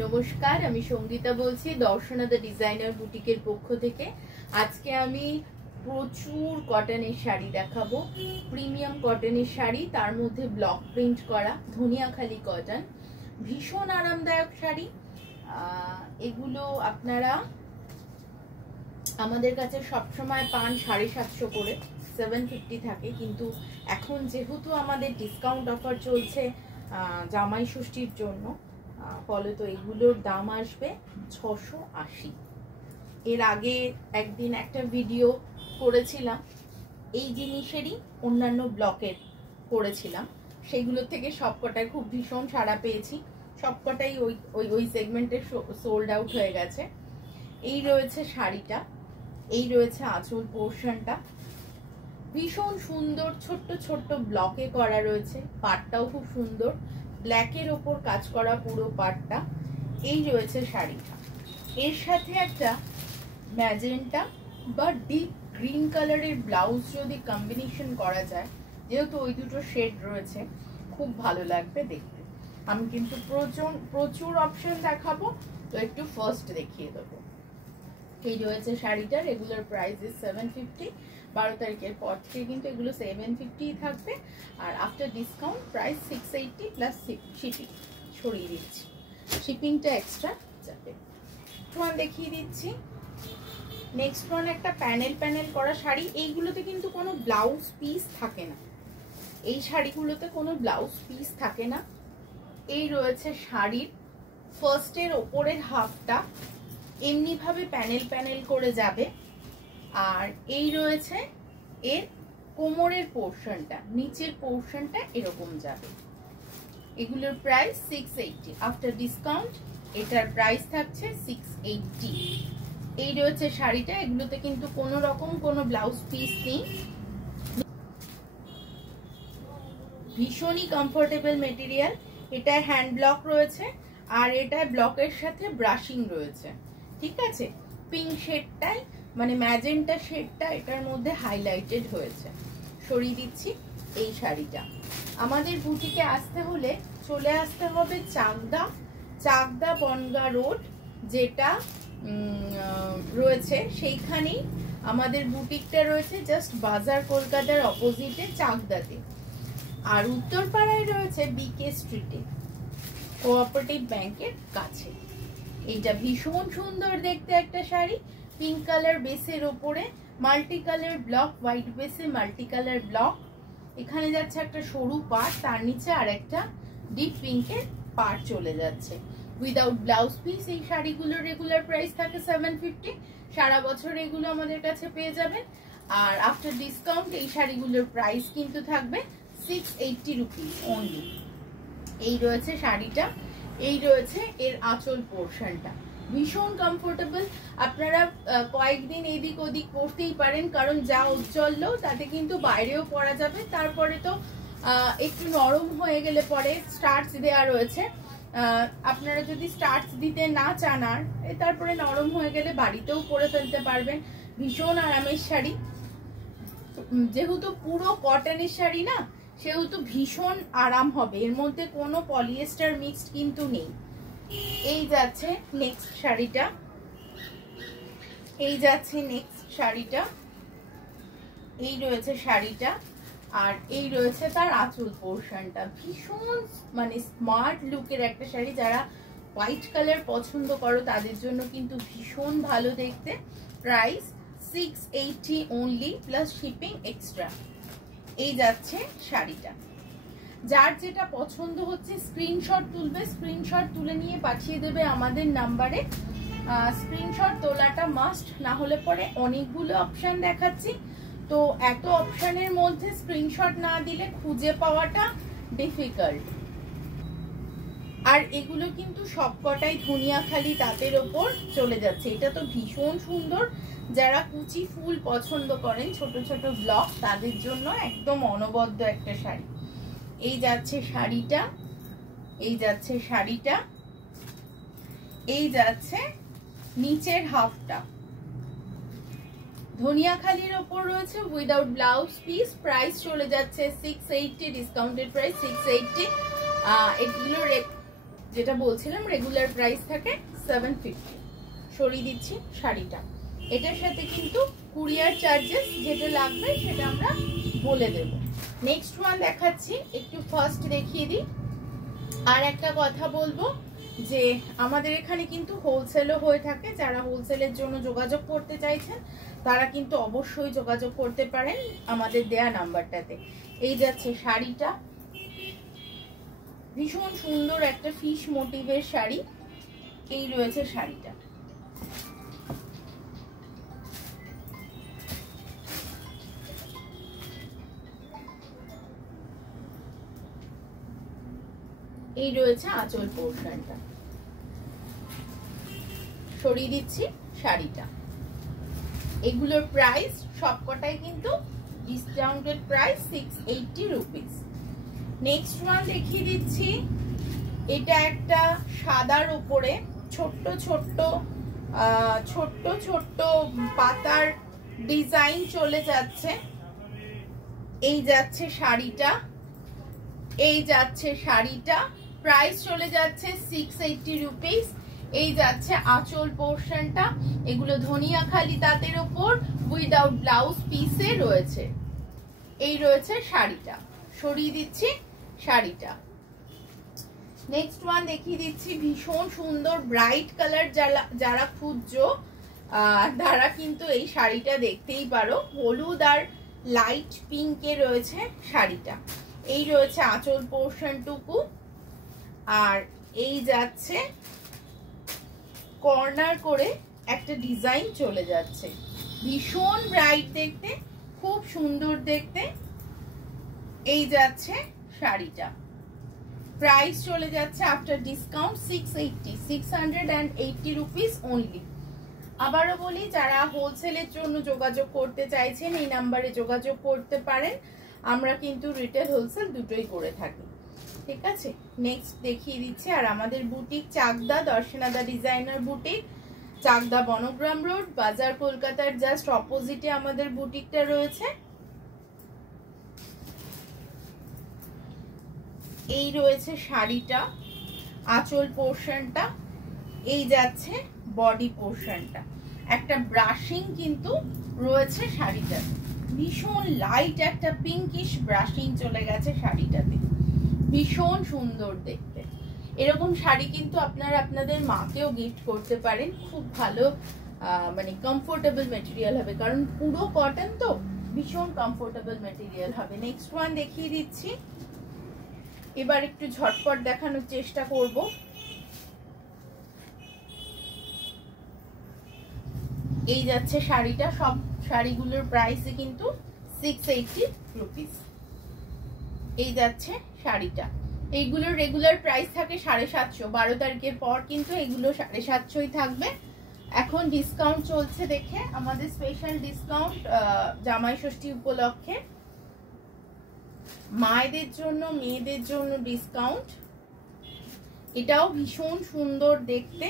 নমস্কার, আমি সঙ্গীতা বলছি দর্শনা দ্য ডিজাইনার বুটিকের পক্ষ থেকে। আজকে আমি প্রচুর কটনের শাড়ি দেখাবো, প্রিমিয়াম কটনের শাড়ি, তার মধ্যে ব্লক প্রিন্ট করা ধনিয়াখালি কটন, ভীষণ আরামদায়ক শাড়ি। এগুলো আপনারা আমাদের কাছে সবসময় পান 750 করে, 750 থাকে, কিন্তু এখন যেহেতু আমাদের ডিসকাউন্ট অফার চলছে জামাই ষষ্ঠীর জন্য, ফলে তো এগুলোর দাম আসবে 680। এর আগে একদিন একটা ভিডিও করেছিলাম এই জিনিসেরই, অন্যান্য ব্লকের করেছিলাম, সেগুলো থেকে সবকটাই খুব ভীষণ সাড়া পেয়েছি, সবকটাই ওই সেগমেন্টে সোল্ড আউট হয়ে গেছে। এই রয়েছে শাড়িটা, এই রয়েছে আঁচল পোর্শনটা, ভীষণ সুন্দর ছোট্ট ছোট্ট ব্লকে করা রয়েছে, পাটটাও খুব সুন্দর, ব্ল্যাকের ওপর কাজ করা পুরো পাটটা। এই রয়েছে শাড়িটা, এর সাথে একটা ম্যাজেন্টা বা ডিপ গ্রিন কালারের ব্লাউজ যদি কম্বিনেশন করা যায়, যেহেতু ওই দুটো শেড রয়েছে, খুব ভালো লাগবে দেখতে। আমি কিন্তু প্রচুর অপশন দেখাবো, তো একটু ফার্স্ট দেখিয়ে দেবো। এই রয়েছে শাড়িটা, রেগুলার প্রাইস ইজ 750। 12 তারিখের পর থেকে কিন্তু এগুলো 750 থাকবে, আর after discount price 680 plus shipping. সরিয়ে দিচ্ছি, শিপিংটা এক্সট্রা যাবে। ওয়ান দেখিয়ে দিচ্ছি। নেক্সট ওয়ান একটা প্যানেল করা শাড়ি। এইগুলোতে কিন্তু কোনো ব্লাউজ পিস থাকে না, এই শাড়িগুলোতে কোনো ব্লাউজ পিস থাকে না। এই রয়েছে শাড়ির ফার্স্টের ওপরের হাফটা এমনি ভাবে প্যানেল করে যাবে, আর এই রয়েছে এর কোমরের পোর্শনটা, নিচের পোর্শনটা এরকম যাবে। এগুলোর প্রাইস 680, আফটার ডিসকাউন্ট এটার প্রাইস থাকছে 680। এই রয়েছে শাড়িটা, এগুলোতে কিন্তু কোনো রকম কোনো ব্লাউজ পিস নেই, ভীষণই কমফোর্টেবল মেটেরিয়াল। এটা হ্যান্ড ব্লক রয়েছে, আর এটা ব্লকের সাথে ব্রাশিং রয়েছে, ঠিক আছে। পিঙ্ক শেডটাই মানে ম্যাজেন্টা শেডটা এটার মধ্যে হাইলাইটেড হয়েছে। সরিয়ে দিচ্ছি। এই শাড়িটা আমাদের বুটিকে আসতে হলে চলে আসতে হবে চাকদা বনগা রোড, যেটা রয়েছে সেইখানেই আমাদের বুটিকটা রয়েছে, জাস্ট বাজার কলকাতার অপোজিটে চাকদাতে। আর উত্তরপাড়ায় রয়েছে বিকে স্ট্রিটে, কোঅপারেটিভ ব্যাংকের কাছে। এইটা ভীষণ সুন্দর দেখতে একটা শাড়ি, পিঙ্ক কালার বেসের ওপরে মাল্টি কালার ব্লক, হোয়াইট বেসে মাল্টি কালার ব্লক। এখানে যাচ্ছে একটা সরু পাড়, তার নিচে আর একটা ডিপ পিঙ্কের পাড় চলে যাচ্ছে, উইদাউট ব্লাউজ পিস। এই শাড়িগুলোর রেগুলার প্রাইস থাকে 750, সারা বছর এগুলো আমাদের কাছে পেয়ে যাবেন। আর আফটার ডিসকাউন্ট এই শাড়িগুলোর প্রাইস কিন্তু থাকবে 680 রুপিস অনলি। এই রয়েছে শাড়িটা, এই রয়েছে এর আঁচল পোর্শনটা, ভীষণ কমফোর্টেবল। আপনারা কয়েকদিন এদিক ওদিক পরতেই পারেন, কারণ যা উজ্জ্বল তাতে কিন্তু বাইরেও পরা যাবে। তারপরে তো একটু নরম হয়ে গেলে পরে স্টার্চ দেওয়া রয়েছে, আপনারা যদি স্টার্চ দিতে না চান আর তারপরে নরম হয়ে গেলে বাড়িতেও পরে ফেলতে পারবেন। ভীষণ আরামের শাড়ি, যেহেতু পুরো কটনের শাড়ি না, সেহেতু ভীষণ আরাম হবে, এর মধ্যে কোনো পলিয়েস্টার মিক্সড কিন্তু নেই। এই যাচ্ছে নেক্সট শাড়িটা, এই যাচ্ছে নেক্সট শাড়িটা, এই রয়েছে শাড়িটা, আর এই রয়েছে তার আঁচল পোর্শনটা। ভীষণ মানে স্মার্ট লুকের একটা শাড়ি, যারা হোয়াইট কালার পছন্দ করো তাদের জন্য কিন্তু ভীষণ ভালো দেখতে। Price 680 only plus shipping extra. এই যাচ্ছে শাড়িটা, যার যেটা পছন্দ হচ্ছে স্ক্রিনশট তুলবে, স্ক্রিনশট তুলে নিয়ে পাঠিয়ে দেবে আমাদের নাম্বারে। স্ক্রিনশট তোলাটা মাস্ট, না হলে পরে অনেকগুলো অপশন দেখাচ্ছি, তো এত অপশনের মধ্যে স্ক্রিনশট না দিলে খুঁজে পাওয়াটা ডিফিকাল্ট। আর এগুলো কিন্তু সবকটাই ধনিয়াখালি তাঁতের ওপর চলে যাচ্ছে। এটা তো ভীষণ সুন্দর, যারা কুচি ফুল পছন্দ করেন, ছোট ছোট ব্লক, তাদের জন্য একদম অনবদ্য একটা শাড়ি। এই যাচ্ছে শাড়িটা, এই যাচ্ছে শাড়িটা, এই যাচ্ছে নিচের হাফটা, ধনিয়াখালির ওপর রয়েছে উইদাউট ব্লাউজ পিস। প্রাইস চলে যাচ্ছে 680, ডিসকাউন্টেড প্রাইস 680। এগুলো যেটা বলছিলাম রেগুলার প্রাইস থাকে 750। সরিয়ে দিচ্ছি শাড়িটা। এটার সাথে কিন্তু কুরিয়ার চার্জেস যেটা লাগবে সেটা আমরা বলে দেব। নেক্সট ওয়ান দেখাচ্ছি, একটু ফার্স্ট দেখিয়ে দিই। আর একটা কথা বলবো যে আমাদের এখানে কিন্তু হোলসেলও হয়ে থাকে, যারা হোলসেলের জন্য যোগাযোগ করতে চাইছেন তারা কিন্তু অবশ্যই যোগাযোগ করতে পারেন আমাদের দেয়া নাম্বারটাতে। এই যাচ্ছে শাড়িটা, ভীষণ সুন্দর একটা ফিশ মোটিভের শাড়ি। এই রয়েছে শাড়িটা। এই রয়েছে আঁচল পোর্শনটা। সরিয়ে দিচ্ছি শাড়িটা। এগুলোর প্রাইস সবকটাই কিন্তু discounted price 680 rupees. Next one দেখিয়ে দিচ্ছি, এটা একটা সাদার উপরে ছোট্ট ছোট্ট ছোট্ট ছোট্ট পাতার ডিজাইন চলে যাচ্ছে। এই যাচ্ছে শাড়িটা, এই যাচ্ছে শাড়িটা, প্রাইস চলে যাচ্ছে 680 রুপিস। এই যাচ্ছে আঁচল পোর্শনটা, এগুলো ধনিয়াখালি তাঁতের উপর উইদাউট ব্লাউজ পিসে রয়েছে। এই রয়েছে শাড়িটা। সরিয়ে দিচ্ছি শাড়িটা। নেক্সট ওয়ান দেখিয়ে দিচ্ছি, ভীষণ সুন্দর ব্রাইট কালার যারা খুঁজছো তারা কিন্তু এই শাড়িটা দেখতেই পারো। হলুদ আর লাইট পিঙ্কে রয়েছে শাড়িটা। এই রয়েছে আঁচল পোর্শনটুকু, আর এই যাচ্ছে কর্নার করে একটা ডিজাইন চলে যাচ্ছে। ভীষণ ব্রাইট দেখতে, খুব সুন্দর দেখতে। এই যাচ্ছে শাড়িটা। প্রাইস চলে যাচ্ছে আফটার ডিসকাউন্ট 680 রুপিস অনলি। আবারও বলি, যারা হোলসেলের জন্য যোগাযোগ করতে চাইছেন এই নাম্বারে যোগাযোগ করতে পারেন। আমরা কিন্তু রিটেল হোলসেল দুটোই করে থাকি, ঠিক আছে। নেক্সট দেখিয়ে দিচ্ছি, আর আমাদের বুটিক চাকদা দর্শনাদা designer boutique, Chakdah Bangram road, বাজার, কলকাতার জাস্ট অপোজিটে আমাদের বুটিকটা রয়েছে। এই রয়েছে শাড়িটা, আঁচল পোর্শনটা, এই যাচ্ছে বডি পোর্শনটা। একটা ব্রাশিং কিন্তু রয়েছে শাড়িটা, ভীষণ লাইট একটা পিঙ্কিশ ব্রাশিং চলে গেছে শাড়িটাতে, ভীষণ সুন্দর দেখতে। এরকম শাড়ি কিন্তু আপনারা আপনাদের মাকেও গিফট করতে পারেন, খুব ভালো মানে কমফোর্টেবল মেটেরিয়াল হবে, কারণ পুরো কটন তো ভীষণ কমফোর্টেবল মেটেরিয়াল হবে। নেক্সট ওয়ান দেখিয়ে দিচ্ছি, এবার একটু ঝটপট দেখানোর চেষ্টা করব। এই যাচ্ছে শাড়িটা, সব শাড়িগুলোর প্রাইস কিন্তু 680 রুপিস। এই যাচ্ছে শাড়িটা। এইগুলোর রেগুলার প্রাইস থাকে 750। 12 তারিখের পর কিন্তু এগুলো 750ই থাকবে। এখন ডিসকাউন্ট চলছে দেখে, আমাদের স্পেশাল ডিসকাউন্ট জামাই ষষ্ঠী উপলক্ষে মায়েদের জন্য, মেয়েদের জন্য ডিসকাউন্ট। এটাও ভীষণ সুন্দর দেখতে।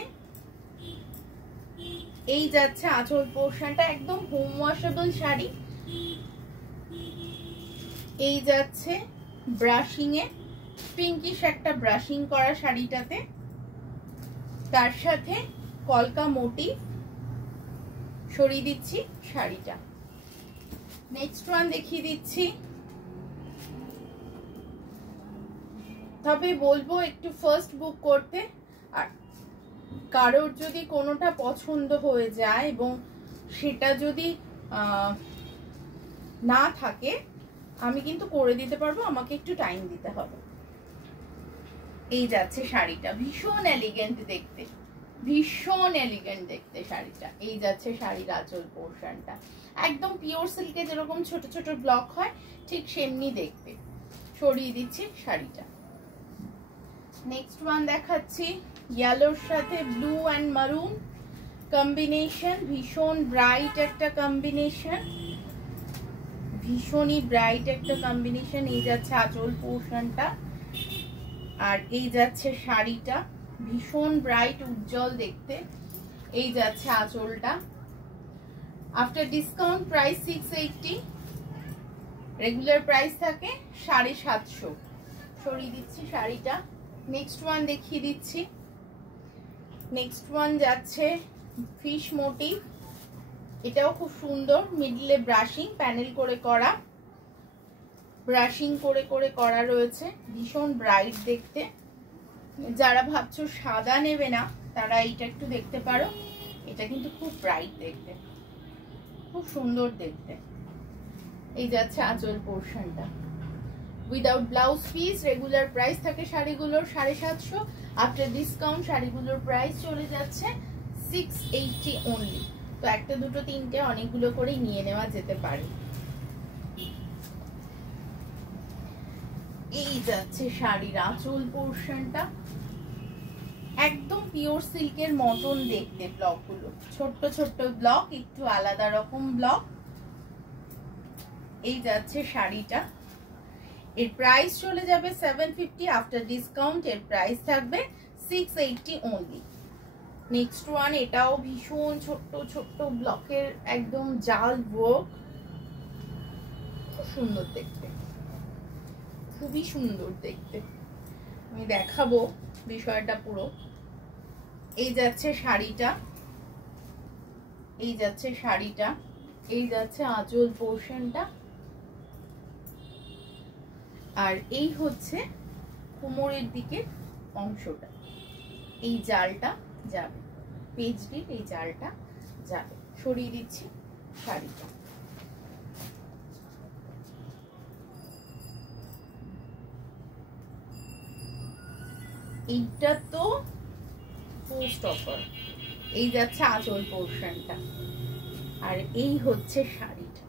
এই যাচ্ছে আঁচল পোর্শনটা, একদম হোম ওয়াশেবল শাড়ি। এই যাচ্ছে ব্রাশিং এ পিঙ্কিশ একটা ব্রাশিং করা শাড়িটাতে, তার সাথে কলকা মোটিভ। সরিয়ে দিচ্ছি শাড়িটা। নেক্সট ওয়ান দেখিয়ে দিচ্ছি, তবে বলবো একটু ফার্স্ট বুক করতে। আর কারোর যদি কোনোটা পছন্দ হয়ে যায় এবং সেটা যদি না থাকে আমি কিন্তু করে দিতে পারবো, আমাকে একটু টাইম দিতে হবে। এই যাচ্ছে শাড়িটা, ভীষণ এলিগেন্ট দেখতে, ভীষণ এলিগেন্ট দেখতে শাড়িটা। এই যাচ্ছে শাড়ির আঁচল পোর্শনটা, একদম পিওর সিল্কে যেরকম ছোট ছোট ব্লক হয় ঠিক সেমনি দেখতে। সরিয়ে দিচ্ছি শাড়িটা। নেক্সট ওয়ান দেখাচ্ছি, ইয়েলোর সাথে ব্লু অ্যান্ড মারুন কম্বিনেশন, ভীষণ ব্রাইট একটা কম্বিনেশন, ভীষণই ব্রাইট একটা কম্বিনেশন। এই যাচ্ছে আঁচল পোর্শনটা, আর এই যাচ্ছে শাড়িটা, ভীষণ ব্রাইট উজ্জ্বল দেখতে। এই যাচ্ছে আঁচলটা। After discount price 680, regular price থাকে 750। সরিয়ে দিচ্ছি শাড়িটা। নেক্সট ওয়ান দেখিয়ে দিচ্ছি। নেক্সট ওয়ান যাচ্ছে ফিশ মোটিভ, এটাও খুব সুন্দর, মিডলে ব্রাশিং প্যানেল করে করা, ব্রাশিং করে করে করা রয়েছে, ভীষণ ব্রাইট দেখতে। যারা ভাবছো সাদা নেবে না তারা এইটা একটু দেখতে পারো, এটা কিন্তু খুব ব্রাইট দেখতে, খুব সুন্দর দেখতে। এই যাচ্ছে আঁচল পোর্শনটা, without blouse piece. Regular price থাকে শাড়িগুলোর 750, আফটার ডিসকাউন্ট শাড়িগুলোর প্রাইস চলে যাচ্ছে 680 অনলি। তো একটা দুটো তিনটে অনেকগুলো করেই নিয়ে নেওয়া যেতে পারে। এই যাচ্ছে শাড়ির আঁচল পোর্শনটা, একদম পিওর সিল্কের মতন দেখতে ব্লকগুলো, ছোট্ট ছোট্ট ব্লক, একটু আলাদা রকম ব্লক। এই যাচ্ছে শাড়িটা, এর প্রাইস চলে যাবে 750, আফটার ডিসকাউন্ট এর প্রাইস থাকবে 680 অনলি। নেক্সট ওয়ান, এটাও ভীষণ ছোট্ট ছোট্ট ব্লকের একদম জাল ওয়ার্ক, খুব সুন্দর দেখতে, খুবই সুন্দর দেখতে। আমি দেখাবো বিষয়টা পুরো। এই যাচ্ছে শাড়িটা, এই যাচ্ছে শাড়িটা, এই যাচ্ছে আঁচল পোর্শনটা, আর এই হচ্ছে কোমরের দিকে অংশটা। এই জালটা যাবে, পেজটির এই জালটা যাবে। সরিয়ে দিচ্ছি শাড়িটা। এইটা তো পোস্ট অফার। এই যাচ্ছে আঁচল পোর্শনটা, আর এই হচ্ছে শাড়িটা।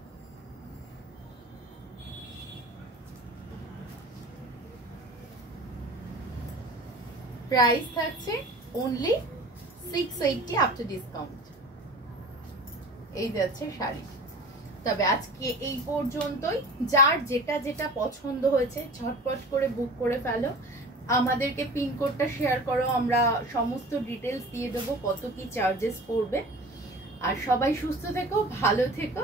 প্রাইস থাকছে অনলি 680 আফটার ডিসকাউন্ট। এই যাচ্ছে শাড়ি। তবে আজকে এই পর্যন্তই। যার যেটা যেটা পছন্দ হয়েছে ঝটপট করে বুক করে ফেলো, আমাদেরকে পিনকোডটা শেয়ার করো, আমরা সমস্ত ডিটেলস দিয়ে দেবো কত কি চার্জেস পড়বে। আর সবাই সুস্থ থেকো, ভালো থেকো।